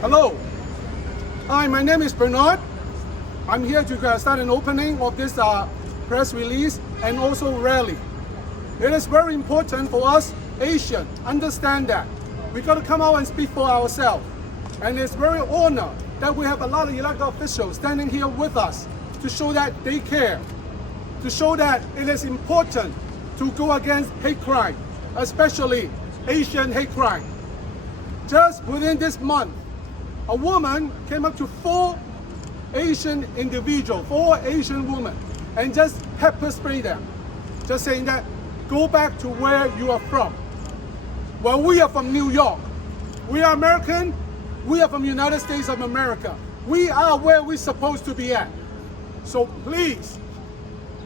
Hello. Hi, my name is Bernard. I'm here to start an opening of this press release and also rally. It is very important for us Asian understand that we got to come out and speak for ourselves. And it's very honored that we have a lot of elected officials standing here with us to show that they care, to show that it is important to go against hate crime, especially Asian hate crime. Just within this month, a woman came up to 4 Asian individuals, 4 Asian women, and just pepper spray them, just saying that go back to where you are from. Well, we are from New York. We are American. We are from the United States of America. We are where we're supposed to be at. So please,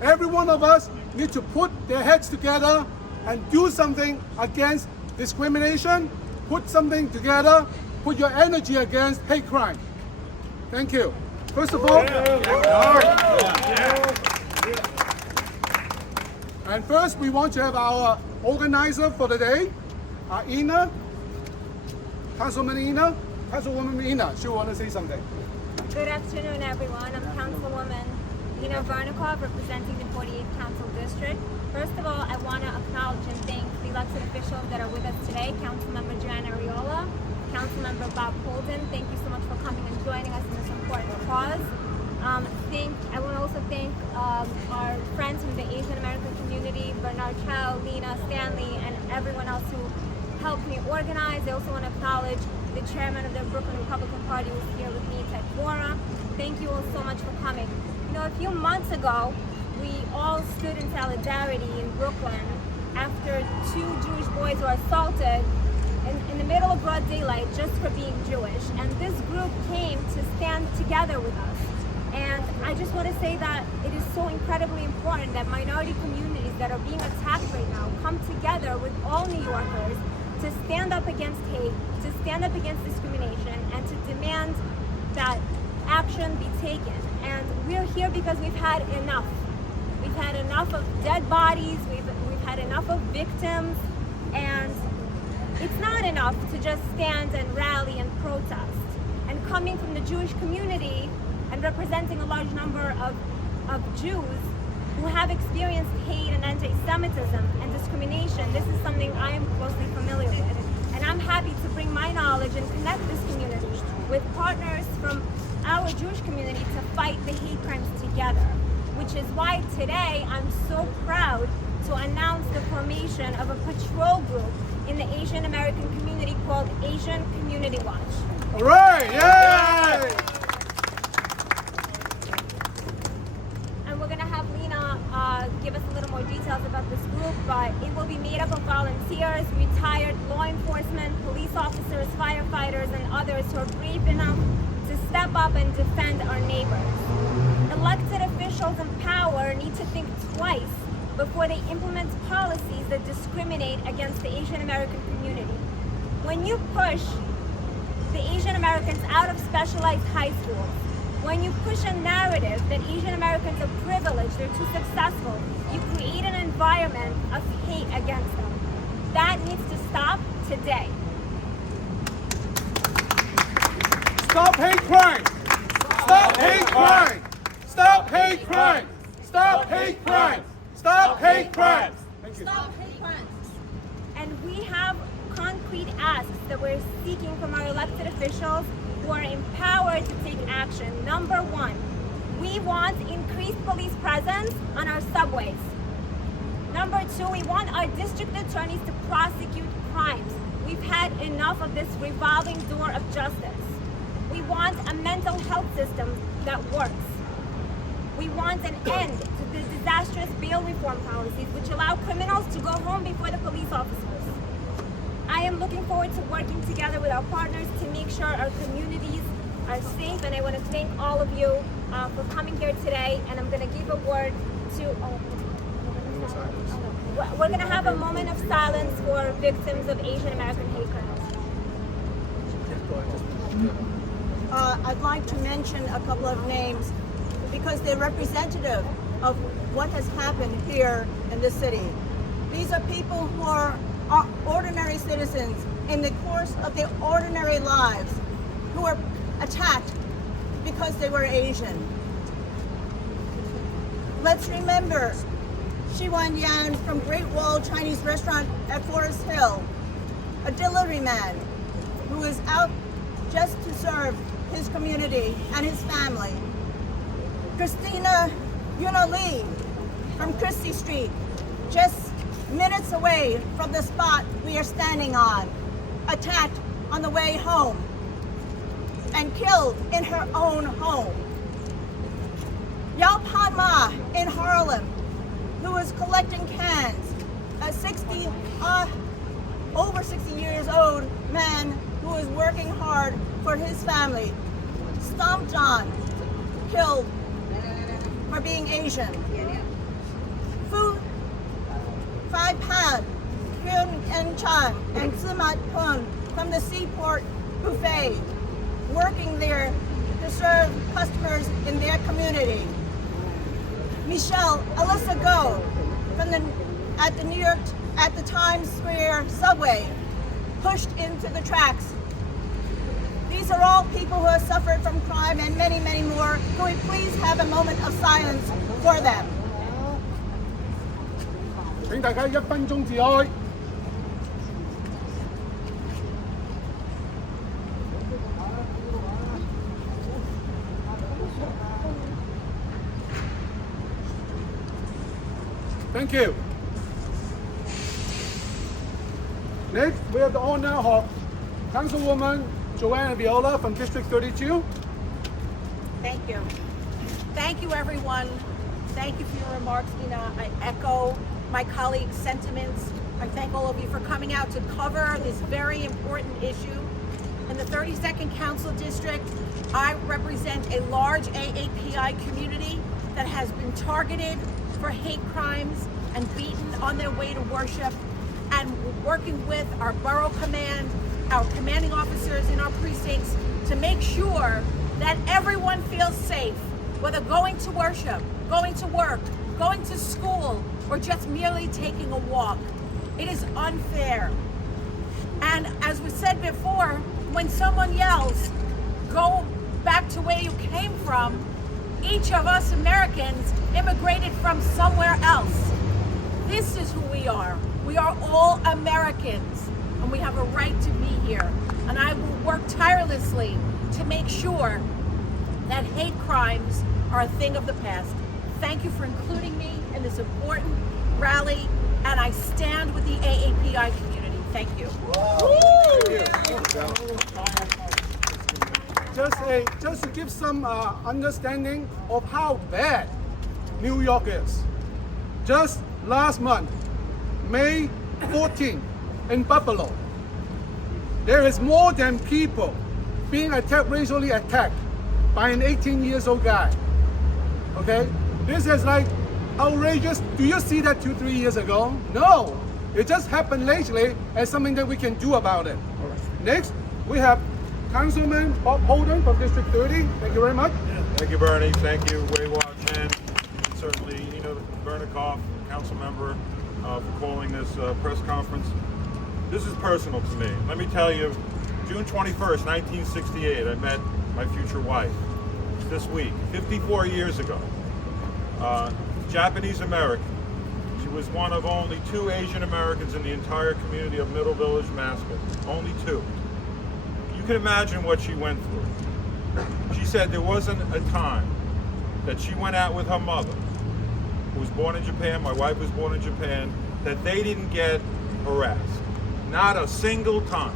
every one of us need to put their heads together and do something against discrimination, put something together, put your energy against hate crime. Thank you. First of all, and first we want to have our organizer for the day, Inna, Councilwoman Inna. She want to say something. Good afternoon, everyone. I'm Councilwoman Inna Vernikov, representing the 48th Council District. First of all, I want to acknowledge and thank the elected officials that are with us today, Councilmember Joann Ariola, Councilmember Bob Holden. Thank you so much for coming and joining us in this important cause. I want to also thank our friends from the Asian American community, Bernard Chow, Lena, Stanley, and everyone else who helped me organize. I also want to acknowledge the chairman of the Brooklyn Republican Party who's here with me at Ghorra. Thank you all so much for coming. You know, a few months ago, we all stood in solidarity in Brooklyn after 2 Jewish boys were assaulted in the middle of broad daylight just for being Jewish. And this group came to stand together with us. And I just want to say that it is so incredibly important that minority communities that are being attacked right now come together with all New Yorkers to stand up against hate, to stand up against discrimination, and to demand that action be taken. And we're here because we've had enough. We've had enough of dead bodies, we've had enough of victims, and it's not enough to just stand and rally and protest. And coming from the Jewish community and representing a large number of Jews who have experienced hate and anti-Semitism and discrimination, this is something I am closely familiar with. And I'm happy to bring my knowledge and connect this community with partners from our Jewish community to fight the hate crimes together. Which is why today I'm so proud to announce the formation of a patrol group in the Asian American community called Asian Community Watch. All right, yay! And we're gonna have Lena give us a little more details about this group, but it will be made up of volunteers, retired law enforcement, police officers, firefighters, and others who are brave enough to step up and defend our neighbors. Elected officials in power need to think twice before they implement policies that discriminate against the Asian American community. When you push the Asian Americans out of specialized high schools, when you push a narrative that Asian Americans are privileged, they're too successful, you create an environment of hate against them. That needs to stop today. Stop hate crime! Stop hate crime! Stop hate crime! Stop hate crime! Stop hate crime! Stop hate crimes. And we have concrete asks that we're seeking from our elected officials who are empowered to take action. Number 1, we want increased police presence on our subways. Number 2, we want our district attorneys to prosecute crimes. We've had enough of this revolving door of justice. We want a mental health system that works. We want an end to the disastrous bail reform policies which allow criminals to go home before the police officers. I am looking forward to working together with our partners to make sure our communities are safe, and I want to thank all of you for coming here today. And I'm going to give a word to... we're going to have a moment of silence for victims of Asian American hate crimes. I'd like to mention a couple of names because they're representative of what has happened here in the city. These are people who are ordinary citizens in the course of their ordinary lives. who were attacked because they were Asian. Let's remember Shiwan Yan from Great Wall Chinese Restaurant at Forest Hill, a delivery man who is out just to serve his community and his family. Christina Yuna Lee from Christie Street, just minutes away from the spot we are standing on, attacked on the way home and killed in her own home. Yao Pan Ma in Harlem, who was collecting cans, over 60 years old man who was working hard for his family, stomped on, killed for being Asian. Fu Phai Pan, Kyun and Chan, and Simat Pun from the Seaport Buffet, working there to serve customers in their community. Michelle Alyssa Go at the Times Square subway, pushed into the tracks. These are all people who have suffered from crime and many, many more. Can we please have a moment of silence for them? 請大家1分鐘致哀。Thank you. Next, we have the honor of Councilwoman Joanna Viola from District 32. Thank you. Thank you, everyone. Thank you for your remarks, Ina. I echo my colleagues' sentiments. I thank all of you for coming out to cover this very important issue. In the 32nd Council District, I represent a large AAPI community that has been targeted for hate crimes and beaten on their way to worship, and working with our borough command, our commanding officers in our precincts to make sure that everyone feels safe, whether going to worship, going to work, going to school, or just merely taking a walk. It is unfair. And as was said before, when someone yells, go back to where you came from, each of us Americans immigrated from somewhere else. This is who we are. We are all Americans, and we have a right to be here. And I will work tirelessly to make sure that hate crimes are a thing of the past. Thank you for including me in this important rally, and I stand with the AAPI community. Thank you. Just to give some understanding of how bad New York is. Just last month, May 14th, in Buffalo, there is more than people being racially attacked by an 18-year-old guy. Okay? This is like outrageous. Do you see that 2-3 years ago? No. It just happened lately and something that we can do about it. Next, we have Councilman Bob Holden from District 30. Thank you very much. Thank you, Bernie. Thank you, Wai Wah Chin. Certainly, Yiatin Vernikov, council member, for calling this press conference. This is personal to me. Let me tell you, June 21st, 1968, I met my future wife. This week, 54 years ago. Japanese American. She was one of only 2 Asian Americans in the entire community of Middle Village, Mascot. Only 2. You can imagine what she went through. She said there wasn't a time that she went out with her mother, who was born in Japan, my wife was born in Japan, that they didn't get harassed. Not a single time.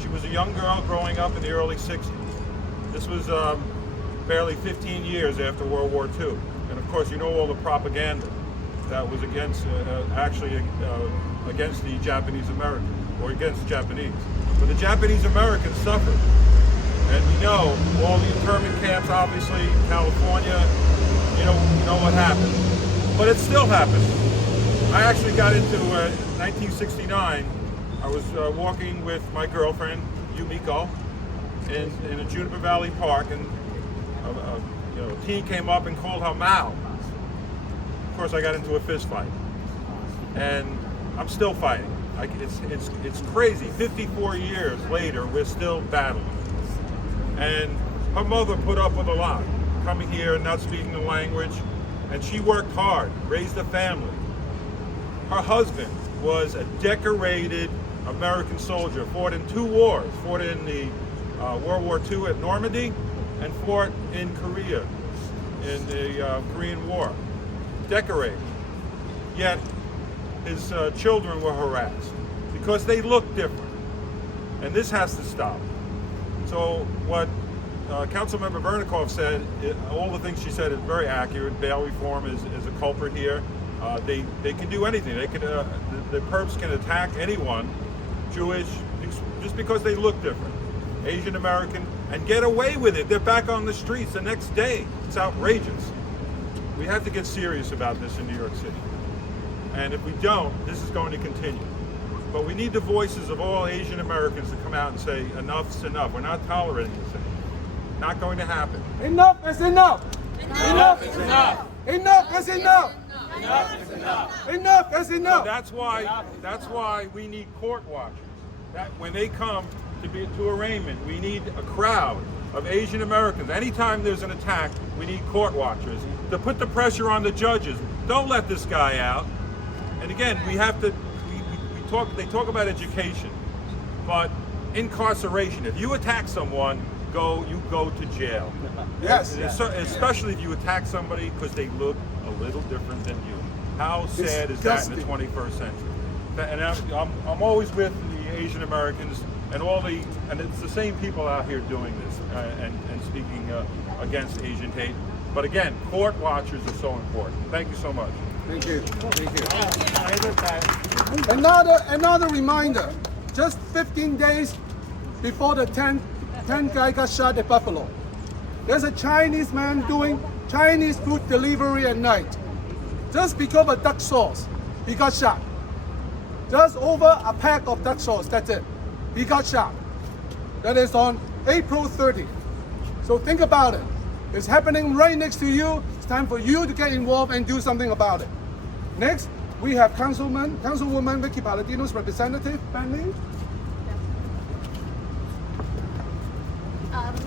She was a young girl growing up in the early 60s. This was barely 15 years after World War II. And of course, you know all the propaganda that was against, against the Japanese Americans, or against the Japanese. But the Japanese Americans suffered. And we know all the internment camps, obviously, California, you know what happened. But it's still happening. I actually got into 1969. I was walking with my girlfriend, Yumiko, in a Juniper Valley Park, and a teen came up and called her Mao. Of course, I got into a fist fight, and I'm still fighting. It's crazy. 54 years later, we're still battling. And her mother put up with a lot, coming here and not speaking the language. And she worked hard, raised a family. Her husband was a decorated American soldier, fought in 2 wars, fought in the World War II at Normandy and fought in Korea in the Korean War. Decorated. Yet his children were harassed because they looked different. And this has to stop. So what Councilmember Varnikov said, all the things she said is very accurate. Bail reform is a culprit here. They can do anything. They can, the perps can attack anyone, Jewish, just because they look different, Asian American, and get away with it. They're back on the streets the next day. It's outrageous. We have to get serious about this in New York City. And if we don't, this is going to continue. But we need the voices of all Asian Americans to come out and say, enough's enough. We're not tolerating this anymore. Not going to happen. Enough is enough. Enough is enough. Enough is enough. Enough is enough. Enough is enough. That's why we need court watchers. That when they come to arraignment, we need a crowd of Asian Americans. Anytime there's an attack, we need court watchers to put the pressure on the judges. Don't let this guy out. And again, we have to. They talk about education, but incarceration. If you attack someone, you go to jail. Yes. Especially if you attack somebody because they look a little different than you. How sad is that in the 21st century? And I'm always with the Asian Americans and and it's the same people out here doing this and speaking against Asian hate. But again, court watchers are so important. Thank you so much. Thank you. Thank you. Another reminder. Just 15 days before the 10 guy got shot at Buffalo. There's a Chinese man doing Chinese food delivery at night. Just because of duck sauce, he got shot. Just over a pack of duck sauce, that's it. He got shot. That is on April 30th. So think about it. It's happening right next to you. It's time for you to get involved and do something about it. Next, we have Councilwoman Vicky Palladino's representative, Benny.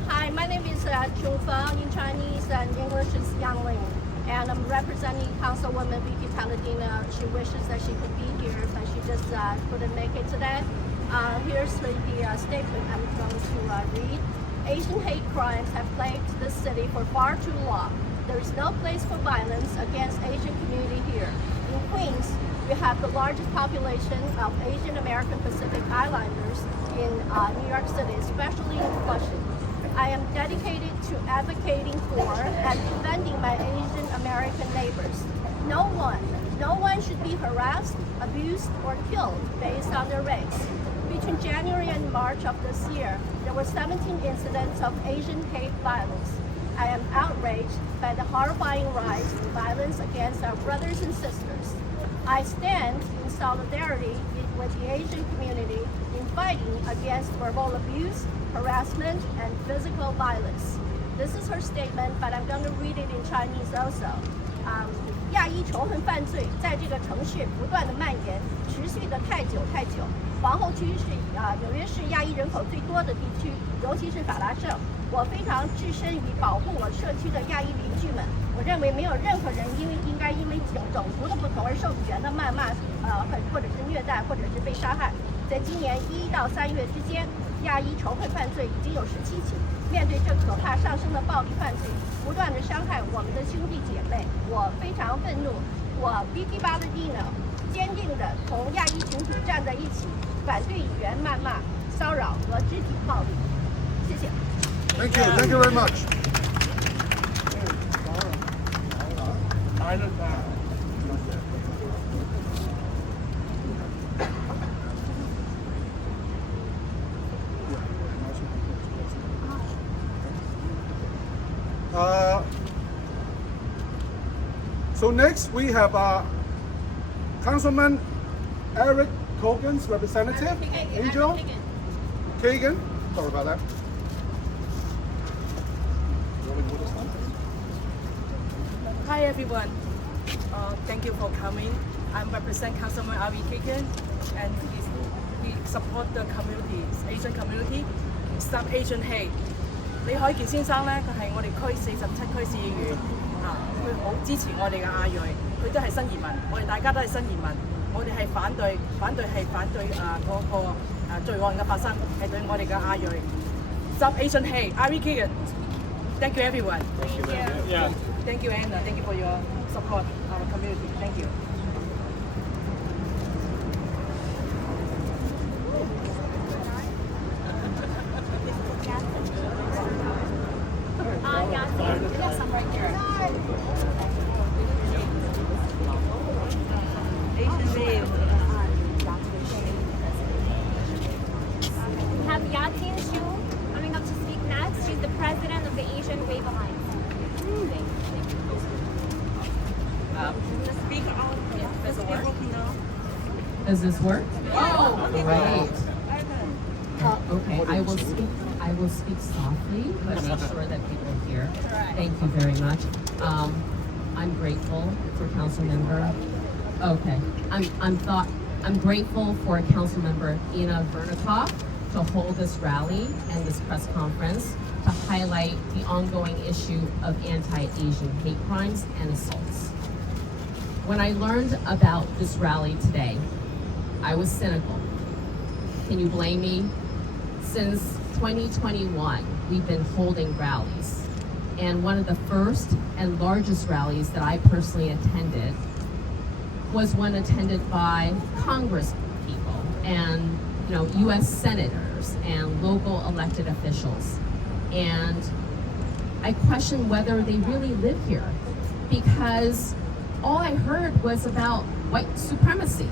Hi, my name is Chung in Chinese and English is Youngling. And I'm representing Councilwoman Vicky Palladino. She wishes that she could be here, but she just couldn't make it today. Here's the statement I'm going to read. Asian hate crimes have plagued this city for far too long. There is no place for violence against Asian community here. In Queens, we have the largest population of Asian American Pacific Islanders in New York City, especially in Flushing. I am dedicated to advocating for and defending my Asian American neighbors. No one should be harassed, abused, or killed based on their race. Between January and March of this year, there were 17 incidents of Asian hate violence. I am outraged by the horrifying rise in violence against our brothers and sisters. I stand in solidarity with the Asian community in fighting against verbal abuse, harassment, and physical violence. This is her statement, but I'm going to read it in Chinese also. 亚裔仇恨犯罪在这个城市不断的蔓延，持续的太久。皇后区是纽约市亚裔人口最多的地区，尤其是法拉盛。我非常置身于保护我社区的亚裔邻居们。我认为没有任何人应该因为种族的不同而受语言的谩骂，或者是虐待，或者是被杀害。在今年1到3月之间，亚裔仇恨犯罪已经有17起。面对这可怕上升的暴力犯罪，不断的伤害我们的兄弟姐妹，我非常愤怒。我 Vicky Palladino 坚定的同亚裔群体站在一起，反对语言谩骂、骚扰和肢体暴力。谢谢。Thank you very much. So next we have Councilman Eric Kogan's representative, Angel Kagan. Sorry about that. Hi everyone. Thank you for coming. I represent Councilman Ari Kagan, and we support the community, Asian community. Stop Asian hate. 李海傑先生咧，佢係我哋區47區市議員佢好支持我哋嘅亞裔，佢都係新移民，我哋大家都係新移民，我哋係反對嗰個罪案嘅發生，係對我哋嘅亞裔。Stop Asian hate, Ari Keegan. Thank you everyone. Thank you. Yeah. Thank you Anna. Thank you for your support our community. Thank you. Yiatin. Yes, I'm right here. We have Yiatin Chu coming up to speak next. She's the president of the Asian Wave Alliance. Does this work? Oh, great. Okay, I will speak softly, but make sure that people hear. Thank you very much. I'm grateful for Councilmember. Okay, I'm grateful for Councilmember Inna Vernikov to hold this rally and this press conference to highlight the ongoing issue of anti-Asian hate crimes and assaults. When I learned about this rally today, I was cynical. Can you blame me? Since 2021, we've been holding rallies. And one of the first and largest rallies that I personally attended was one attended by Congress people and US senators and local elected officials. And I questioned whether they really live here because all I heard was about white supremacy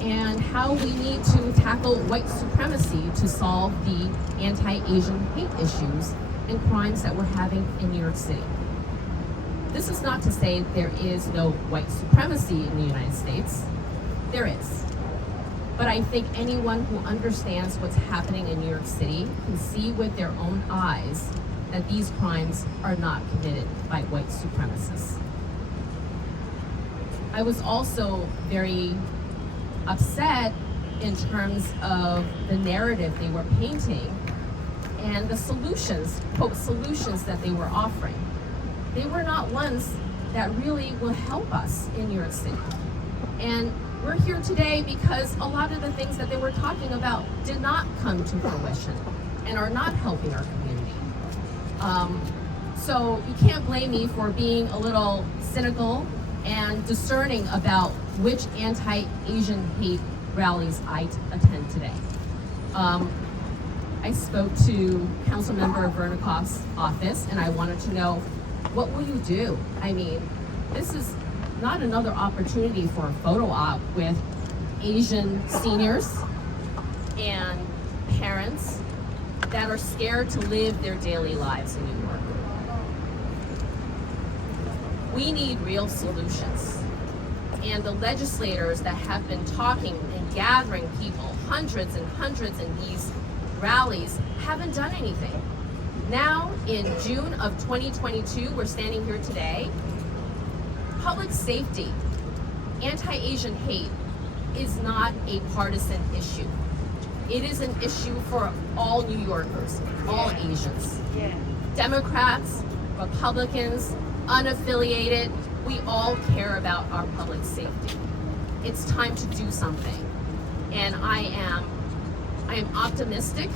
and how we need to tackle white supremacy to solve the anti-Asian hate issues and crimes that we're having in New York City. This is not to say there is no white supremacy in the United States. There is. But I think anyone who understands what's happening in New York City can see with their own eyes that these crimes are not committed by white supremacists. I was also very upset in terms of the narrative they were painting and the solutions, quote, solutions that they were offering. They were not ones that really will help us in New York City. And we're here today because a lot of the things that they were talking about did not come to fruition and are not helping our community. So you can't blame me for being a little cynical and discerning about which anti-Asian hate rallies I attend today. I spoke to Councilmember Vernikov's office and I wanted to know, what will you do? I mean, this is not another opportunity for a photo op with Asian seniors and parents that are scared to live their daily lives in New York. We need real solutions. And the legislators that have been talking and gathering people, hundreds and hundreds in these rallies, haven't done anything. Now, in June of 2022, we're standing here today. Public safety, anti-Asian hate is not a partisan issue. It is an issue for all New Yorkers, all Asians. Democrats, Republicans, unaffiliated, we all care about our public safety. It's time to do something. And I am optimistic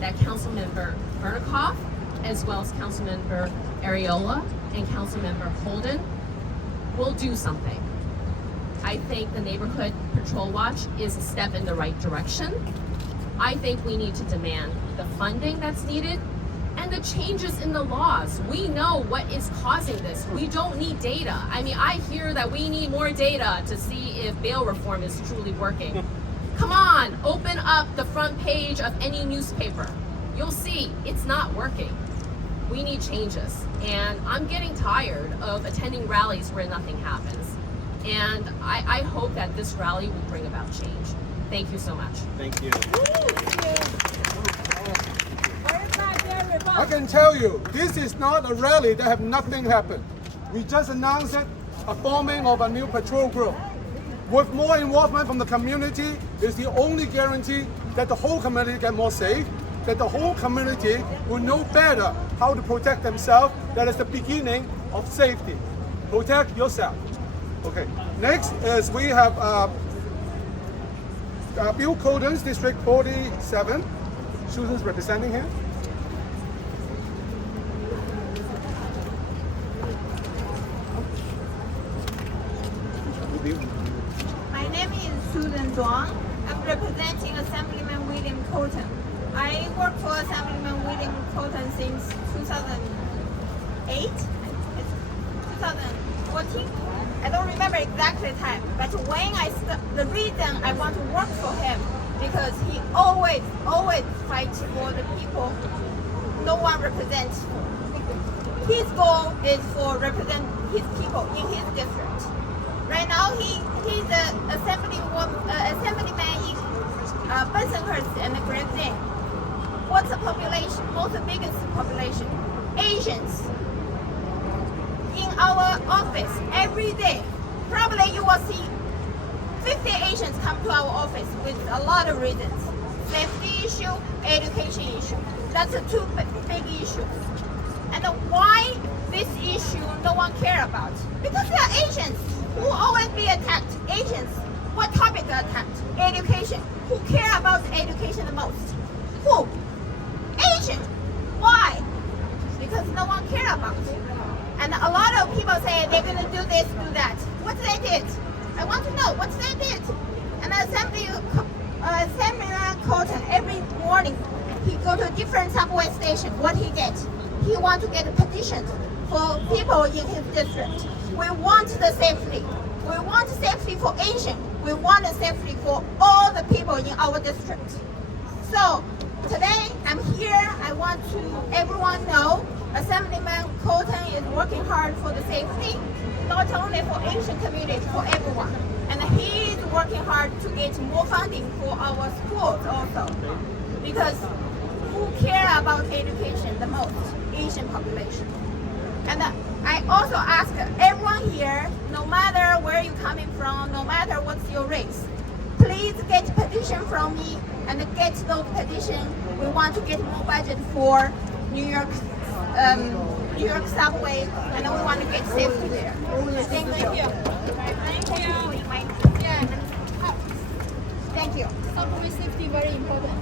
that Councilmember Varnikov, as well as Councilmember Ariola and Councilmember Holden will do something. I think the Neighborhood Patrol Watch is a step in the right direction. I think we need to demand the funding that's needed and the changes in the laws. We know what is causing this. We don't need data. I mean, I hear that we need more data to see if bail reform is truly working. Come on, open up the front page of any newspaper. You'll see it's not working. We need changes. And I'm getting tired of attending rallies where nothing happens. And I hope that this rally will bring about change. Thank you so much. Thank you. I can tell you, this is not a rally that have nothing happened. We just announced it, a forming of a new patrol group. With more involvement from the community is the only guarantee that the whole community get more safe that the whole community will know better how to protect themselves. That is the beginning of safety. Protect yourself. Okay. Next is we have Bill Colden's District 47. Susan's representing here. My name is Susan Zhuang. I'm representing Assemblyman William Colton. I worked for Assemblyman William Colton since 2008. It's 2014. I don't remember exactly the time, but when the reason I want to work for him, because he always fights for the people no one represents. His goal is for represent his people in his district. Right now he's an assemblyman in Bensonhurst and Great Zing. What's the population? Most biggest population? Asians. In our office every day, probably you will see 50 Asians come to our office with a lot of reasons. Safety issue, education issue. That's the two big issues. And why this issue no one care about? Because they are Asians who always be attacked. Asians, what topic are attacked? Education. Who care about education the most? Who? Asian. Why? Because no one care about it. And a lot of people say they're going to do this, do that. What they did? I want to know what they did. And Assemblyman Colton, every morning, he go to a different subway station. What he did? He want to get petitions for people in his district. We want the safety. We want safety for Asian. We want safety for all the people in our district. So today I'm here. I want to everyone know Assemblyman Colton is working hard for the safety, not only for Asian community, for everyone. And he's working hard to get more funding for our schools also. Because who care about education the most? Asian population. And I also ask everyone here, no matter where you're coming from, no matter what's your race, please get petition from me and get those petitions. We want to get more budget for New York subway, and we want to get safety there. Thank you. Thank you. Thank you. Subway safety very important.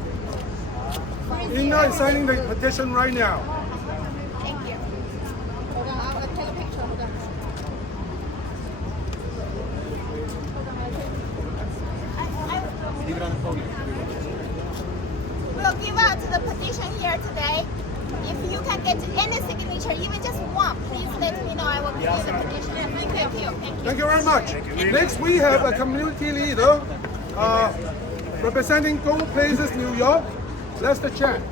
Inna is signing the petition right now. Thank you. Hold on, I'll take a picture. Hold on. Leave it on the podium. We'll give out the petition here today. If you can get any signature, even just one, please let me know. I will give you the petition. Thank you. Thank you very much. Next, we have a community leader representing Gold Places, New York, Lester Chang.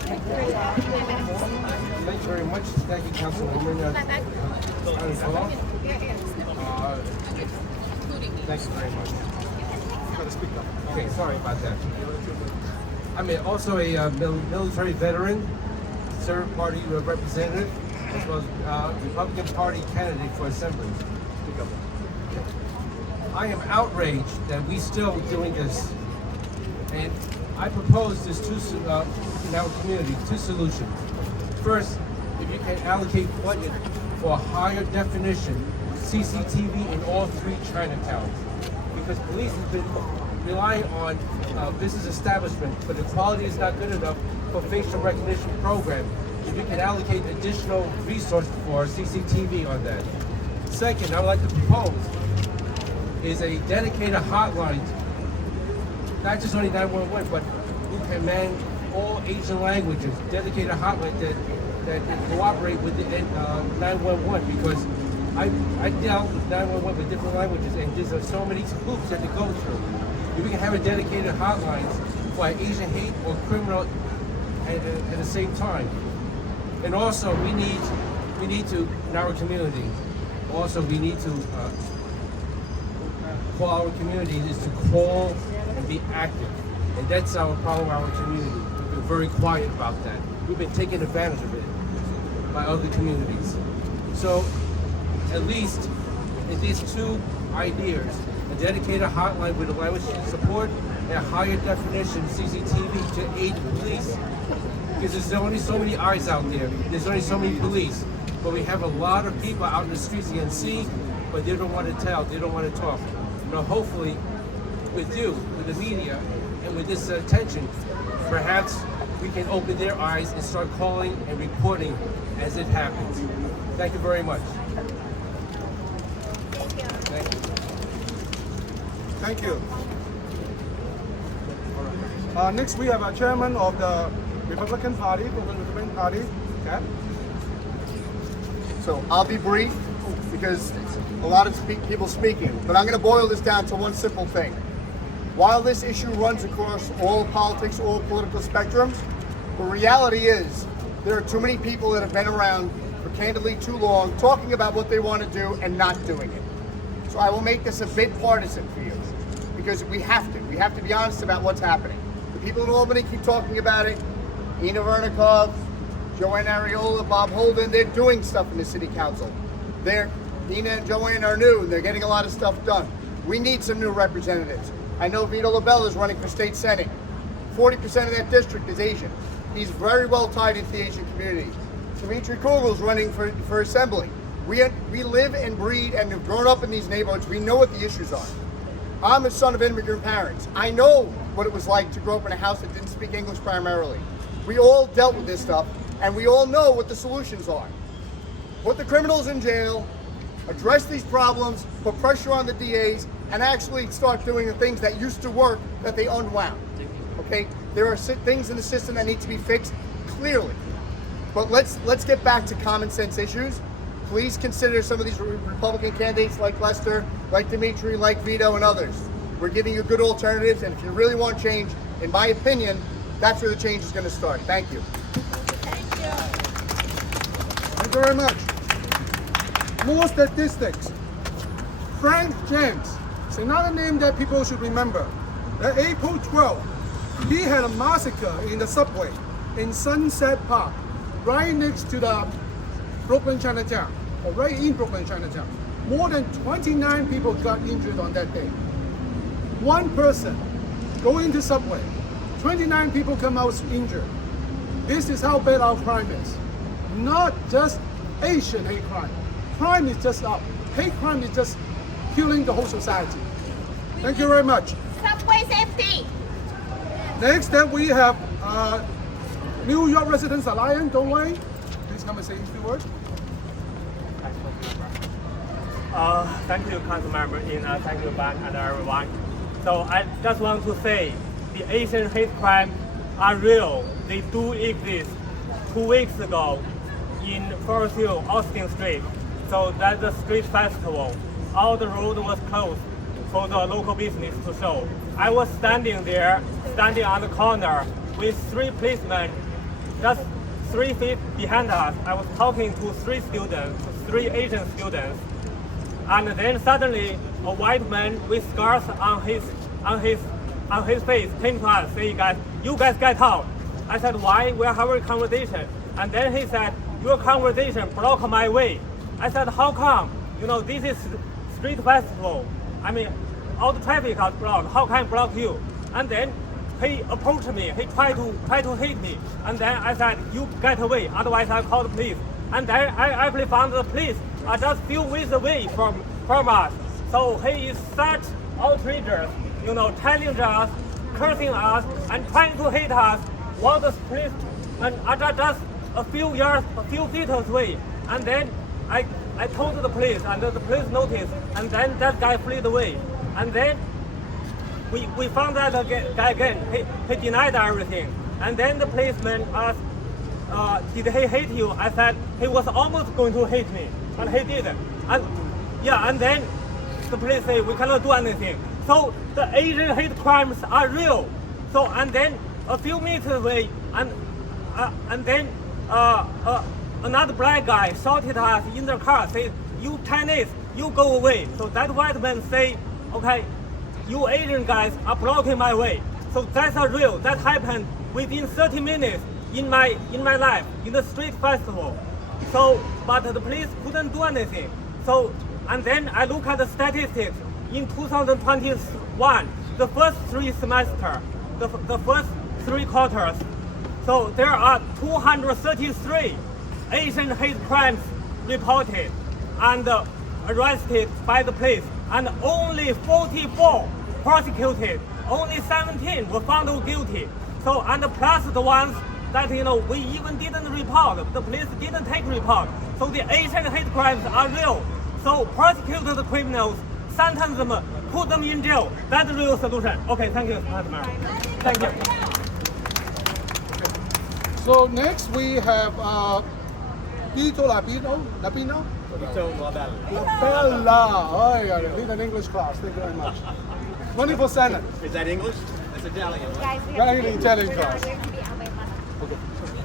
Thank you very much. Thank you, Councilwoman Ariola. Thank you very much. Okay, sorry about that. I'm also a military veteran, served party representative, as well as Republican Party candidate for Assembly. I am outraged that we still doing this, and I propose this in our community, two solutions. First, if you can allocate budget for higher definition CCTV in all 3 Chinatowns, because police have been relying on business establishment, but the quality is not good enough for facial recognition program. If you can allocate additional resources for CCTV on that. Second, I would like to propose is a dedicated hotline, not just only 911, but who can man all Asian languages, dedicated hotline that cooperate with the 911, because I dealt with 911 with different languages, and there's so many hoops that they go through. If we can have a dedicated hotlines for Asian hate or criminal at the same time. And also, we need to, in our community, also we need to call our community is to call and be active. And that's our problem in our community. We've been very quiet about that. We've been taking advantage of it by other communities. So at least in these 2 ideas, a dedicated hotline with language support, and a higher definition CCTV to aid police. Because there's only so many eyes out there. There's only so many police. But we have a lot of people out in the streets you can see, but they don't want to tell, they don't want to talk. Now hopefully, with you, with the media, and with this attention, perhaps we can open their eyes and start calling and reporting as it happens. Thank you very much. Thank you. Thank you. Next, we have a chairman of the Republican Party, Republican Party. Okay. So I'll be brief because a lot of people speaking, but I'm going to boil this down to one simple thing. While this issue runs across all politics, all political spectrums, the reality is there are too many people that have been around for candidly too long talking about what they want to do and not doing it. So I will make this a bit partisan for you because we have to. We have to be honest about what's happening. The people in Albany keep talking about it. Inna Vernikov, Joann Ariola, Bob Holden, they're doing stuff in the city council. Naina and Joanna are new and they're getting a lot of stuff done. We need some new representatives. I know Viola is running for state senate. 40% of that district is Asian. He's very well tied into the Asian community. Dmitriy Kugel is running for assembly. We live and breed and have grown up in these neighborhoods. We know what the issues are. I'm a son of immigrant parents. I know what it was like to grow up in a house that didn't speak English primarily. We all dealt with this stuff, and we all know what the solutions are. Put the criminals in jail, address these problems, put pressure on the DAs, and actually start doing the things that used to work that they unwound. Okay? There are things in the system that need to be fixed, clearly. But let's get back to common sense issues. Please consider some of these Republican candidates like Lester, like Dmitry, like Vito, and others. We're giving you good alternatives, and if you really want change, in my opinion, that's where the change is going to start. Thank you. Thank you very much. More statistics. Frank James is another name that people should remember. That April 12th, he had a massacre in the subway in Sunset Park, right next to the Brooklyn Chinatown, or right in Brooklyn Chinatown. More than 29 people got injured on that day. One person going to subway, 29 people come out injured. This is how bad our crime is. Not just Asian hate crime. Crime is just up. Hate crime is just killing the whole society. Thank you very much. Subway's empty. Next, then we have New York Residents Alliance, Donghui. Please come and say a few words. Thank you, Councilmember Inna. Thank you, Bob, and everyone. So I just want to say, the Asian hate crime are real. They do exist. 2 weeks ago, in Forest Hill, Austin Street, so that's the street festival. All the road was closed for the local business to show. I was standing there, standing on the corner with 3 policemen, just 3 feet behind us. I was talking to 3 students, 3 Asian students, and then suddenly a white man with scars on his face came to us, saying, "You guys get out." I said, "Why? We're having a conversation." And then he said, "Your conversation blocked my way." I said, "How come? You know, this is street festival. I mean, all the traffic is blocked. How can I block you?" And then he approached me. He tried to hit me. And then I said, "You get away, otherwise I'll call the police." And then I actually found the police are just few ways away from us. So he is such outrageous, you know, challenging us, cursing us, and trying to hit us, while the police are just a few feet away. And then I told the police, and the police noticed, and then that guy fled away. And then we found that guy again. He denied everything. And then the policeman asked, "Did he hit you?" I said he was almost going to hit me, but he didn't. And then the police say we cannot do anything. So the Asian hate crimes are real. So and then a few minutes away, and then another black guy shouted at us in the car, saying, "You Chinese, you go away." So that white man say, "Okay, you Asian guys are blocking my way." So that's a real. That happened within 30 minutes in my life in the street festival. So but the police couldn't do anything. So And then I look at the statistics in 2021, the first 3 semesters, the first 3 quarters. So there are 233 Asian hate crimes reported and arrested by the police, and only 44 prosecuted. Only 17 were found guilty. So, and plus the ones that, we even didn't report, the police didn't take report. So the Asian hate crimes are real. So prosecute the criminals, sentence them, put them in jail. That's the real solution. Okay, thank you, Madam Mayor. Thank you. So next we have Vito Labino. Vito Labella. Bella. Oh, yeah, need an English class. Thank you very much. Running for Senate. Is that English? That's Italian. Guys, we Yeah, have an Italian class.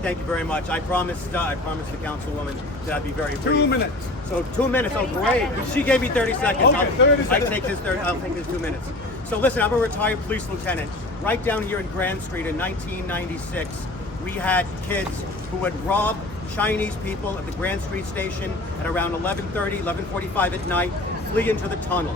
Thank you very much. I promised the Councilwoman that I'd be very brief. 2 minutes. So 2 minutes. Oh, great. She gave me 30 seconds. Okay, 30 seconds. I'll take this 2 minutes. So listen, I'm a retired police lieutenant. Right down here in Grand Street in 1996, we had kids who would rob Chinese people at the Grand Street station at around 11:30, 11:45 at night, flee into the tunnel.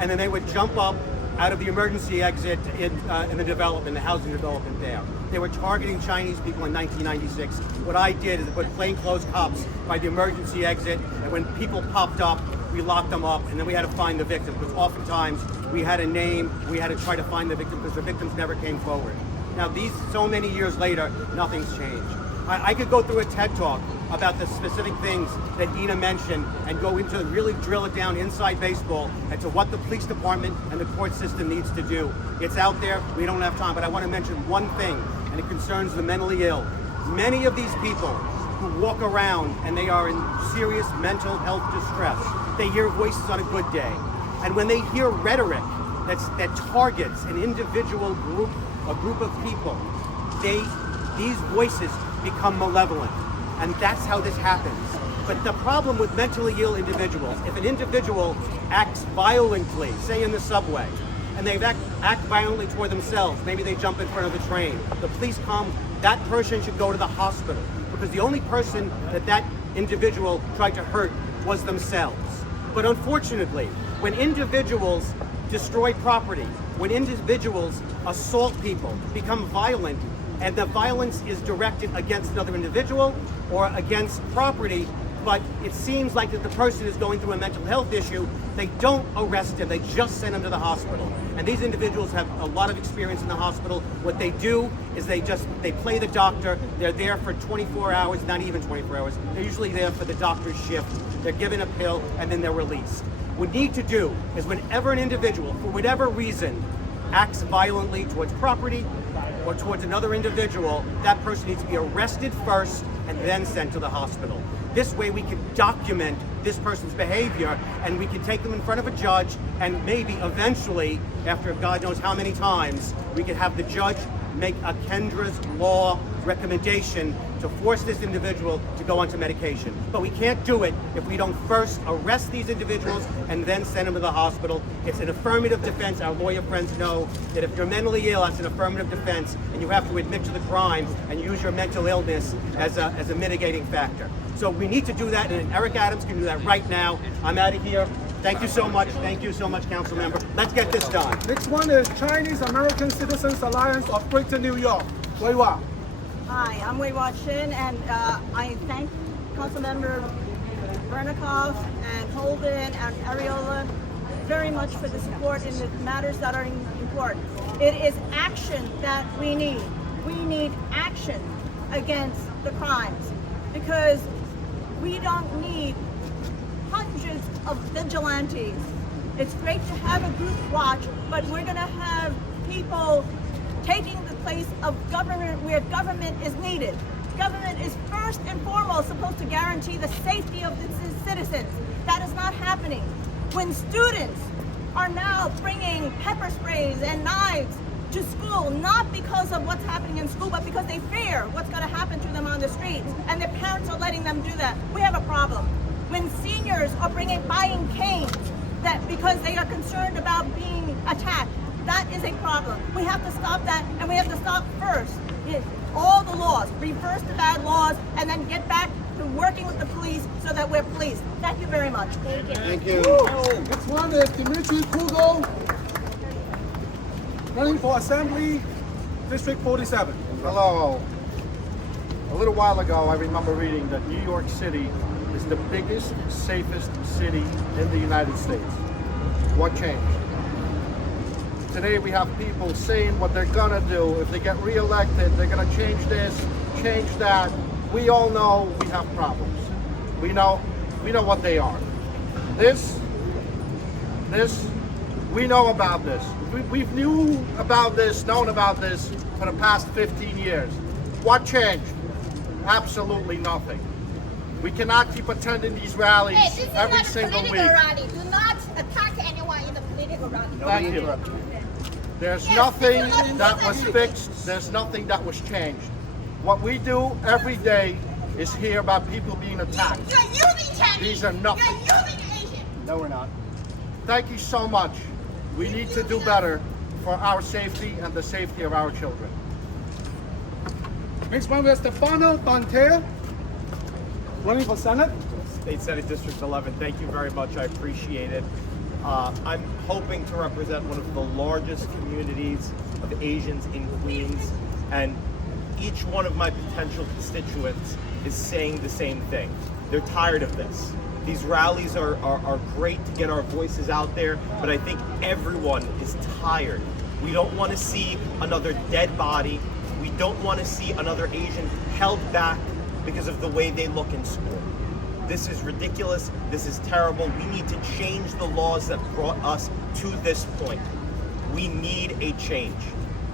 And then they would jump up out of the emergency exit in the housing development there. They were targeting Chinese people in 1996. What I did is put plainclothes cops by the emergency exit, and when people popped up, we locked them up, and then we had to find the victim, because oftentimes we had a name, we had to try to find the victim, because the victims never came forward. Now so many years later, nothing's changed. I could go through a TED Talk about the specific things that Inna mentioned and go into really drill it down inside baseball and to what the police department and the court system needs to do. It's out there, we don't have time, but I want to mention one thing, and it concerns the mentally ill. Many of these people who walk around and they are in serious mental health distress, they hear voices on a good day. And when they hear rhetoric that targets an individual group, a group of people, these voices become malevolent. And that's how this happens. But the problem with mentally ill individuals, if an individual acts violently, say in the subway, and they act violently toward themselves, maybe they jump in front of the train, the police come, that person should go to the hospital, because the only person that individual tried to hurt was themselves. But unfortunately, when individuals destroy property, when individuals assault people, become violent, and the violence is directed against another individual or against property, but it seems like that the person is going through a mental health issue, they don't arrest him, they just send him to the hospital. And these individuals have a lot of experience in the hospital. What they do is they play the doctor, they're there for 24 hours, not even 24 hours, they're usually there for the doctor's shift, they're given a pill, and then they're released. What we need to do is whenever an individual, for whatever reason, acts violently towards property or towards another individual, that person needs to be arrested first and then sent to the hospital. This way we can document this person's behavior and we can take them in front of a judge, and maybe eventually, after God knows how many times, we can have the judge make a Kendra's law recommendation to force this individual to go onto medication. But we can't do it if we don't first arrest these individuals and then send them to the hospital. It's an affirmative defense. Our lawyer friends know that if you're mentally ill, that's an affirmative defense, and you have to admit to the crime and use your mental illness as a mitigating factor. So we need to do that, and Eric Adams can do that right now. I'm out of here. Thank you so much. Thank you so much, Council Member. Let's get this done. Next one is Chinese American Citizens Alliance of Greater New York. Wai Wah. Hi, I'm Wai Wah Chin, and I thank Councilmember Varnikov and Holden and Ariola very much for the support in the matters that are important. It is action that we need. We need action against the crimes, because we don't need hundreds of vigilantes. It's great to have a group watch, but we're going to have people taking the place of government where government is needed. Government is first and foremost supposed to guarantee the safety of its citizens. That is not happening. When students are now bringing pepper sprays and knives to school, not because of what's happening in school, but because they fear what's going to happen to them on the streets, and their parents are letting them do that, we have a problem. When seniors are buying canes because they are concerned about being attacked, that is a problem. We have to stop that, and we have to stop first all the laws, reverse the bad laws, and then get back been working with the police so that we're policed. Thank you very much. Thank you. Thank you. Next one is Dmitriy Kugel, running for Assembly, District 47. Hello. A little while ago, I remember reading that New York City is the biggest, safest city in the United States. What changed? Today we have people saying what they're gonna do. If they get reelected, they're gonna change this, change that. We all know we have problems. We know what they are. This, we know about this. We've known about this for the past 15 years. What changed? Absolutely nothing. We cannot keep attending these rallies every single week. Rally. Do not attack anyone in the political rally. Thank you. There's nothing that was fixed. There's nothing that was changed. What we do every day is hear about people being attacked. You're using Chinese. These are nothing. You're using Asian. No, we're not. Thank you so much. We need to do better for our safety and the safety of our children. Next one is Stefano Forte, running for Senate. State Senate District 11. Thank you very much. I appreciate it. I'm hoping to represent one of the largest communities of Asians in Queens, and each one of my potential constituents is saying the same thing. They're tired of this. These rallies are great to get our voices out there, but I think everyone is tired. We don't want to see another dead body. We don't want to see another Asian held back because of the way they look in school. This is ridiculous. This is terrible. We need to change the laws that brought us to this point. We need a change.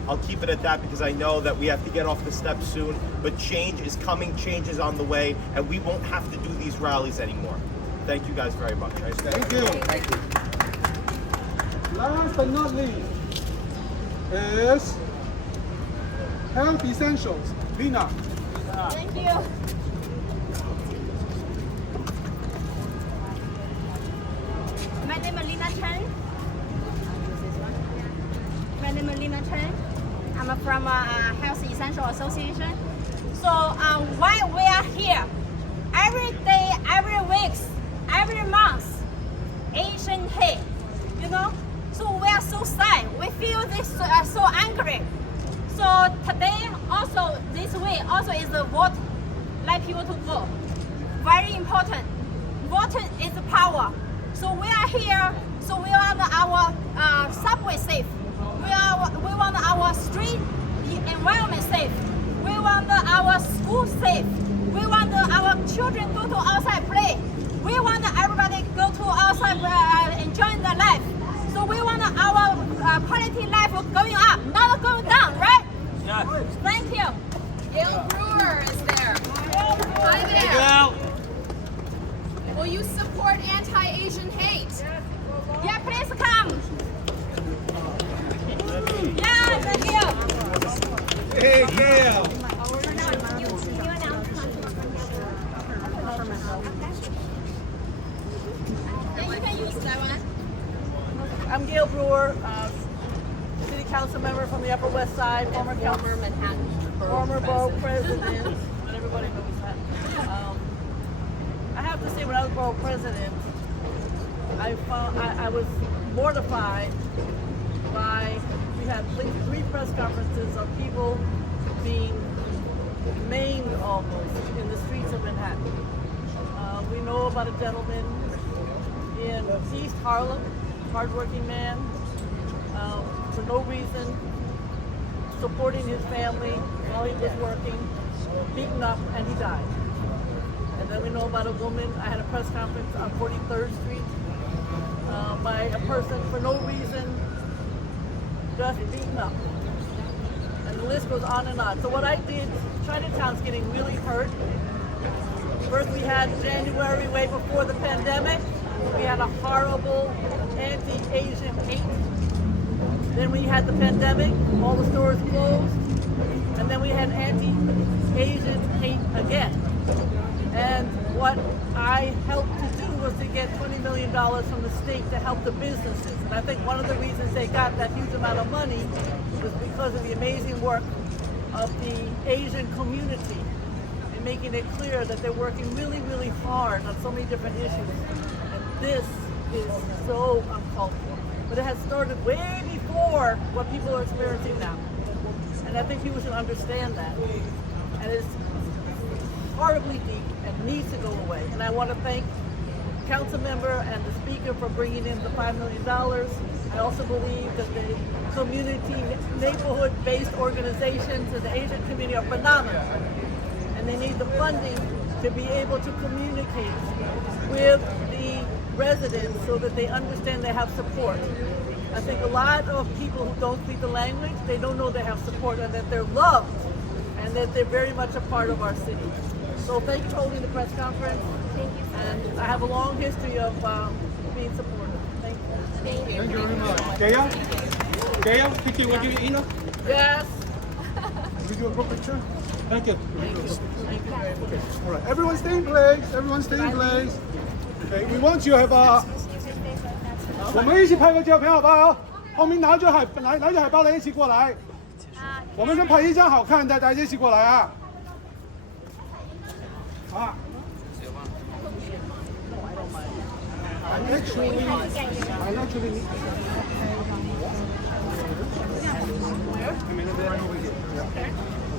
I'll keep it at that because I know that we have to get off the steps soon, but change is coming, change is on the way, and we won't have to do these rallies anymore. Thank you guys very much. Thank you. Thank you. Last but not least is Health Essentials, Lina. Thank you. My name is Lina Chen. I'm from Health Essential Association. So why we are here? Every day, every week, every month, Asian hate, you know? So we are so sad. We feel this so angry. So today, also this week, also is the vote, let people to vote. Very important. Voting is power. So we are here. So we want our subway safe. We want our street environment safe. We want our school safe. We want our children go to outside play. We want everybody go to outside enjoying their life. So we want our quality life going up, not going down, right? Yes. Thank you. Gale Brewer is there. Hi there. Will you support anti-Asian hate? Yeah, please come. Yeah, thank you. Hey, Gale. I'm Gale Brewer, City Council member from the Upper West Side, former borough president, but everybody knows that. I have to say, when I was borough president, I was mortified by, we had 3 press conferences of people being maimed almost in the streets of Manhattan. We know about a gentleman in East Harlem, hardworking man, for no reason, supporting his family while he was working, beaten up, and he died. And then we know about a woman, I had a press conference on 43rd Street, by a person for no reason, just beaten up. And the list goes on and on. So what I did, Chinatown's getting really hurt. First we had January, way before the pandemic. We had a horrible anti-Asian hate. Then we had the pandemic, all the stores closed. And then we had anti-Asian hate again. And what I helped to do was to get $20 million from the state to help the businesses. And I think one of the reasons they got that huge amount of money was because of the amazing work of the Asian community in and making it clear that they're working really, really hard on so many different issues. And this is so uncalled for. But it has started way before what people are experiencing now. And I think people should understand that. And it's horribly deep and needs to go away. And I want to thank council member and the speaker for bringing in the $5 million. I also believe that the community, neighborhood-based organizations in the Asian community are phenomenal. And they need the funding to be able to communicate with the residents so that they understand they have support. I think a lot of people who don't speak the language, they don't know they have support and that they're loved and that they're very much a part of our city. So thank you for holding the press conference. Thank you. And I have a long history of being supportive. Thank you. Thank you. Thank you very much. Gale? Gale, picture with you, Inna? Yes. We do a group picture? Thank you. Thank you. Thank you very much. All right, everyone stay in place. Everyone stay in place. Okay, we want you to have a. 我们一起拍个照片好不好？后面拿着海报的一起过来。我们先拍一张好看的，大家一起过来啊！啊。I actually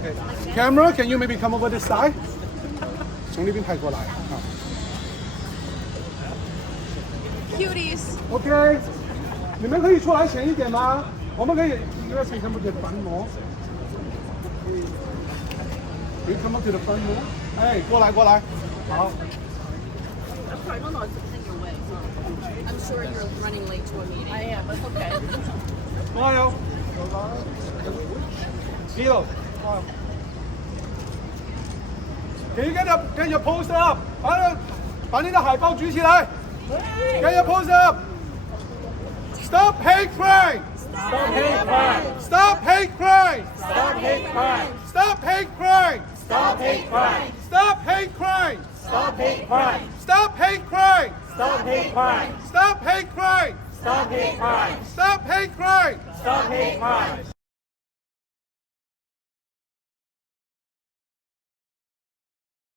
Okay. Camera, can you maybe come over this side? 从那边拍过来。啊。 Cuties. OK， 你们可以出来前一点吗？我们可以一个请他们的翻模。可以 come up to the front more？ 哎，过来过来，好。 I'm sorry, no, it's in your way. I'm sure you're running late to a meeting. I am, but okay. Smile. Feel. Can you get your poster up？ 把你的海报举起来。 Get your poster up. Stop hate crime. Stop hate crime. Stop hate crime. Stop hate crime. Stop hate crime. Stop hate crime. Stop hate crime. Stop hate crime. Stop hate crime. Stop hate crime. Stop hate crime. Stop hate crime. Stop hate crime. Stop hate crime.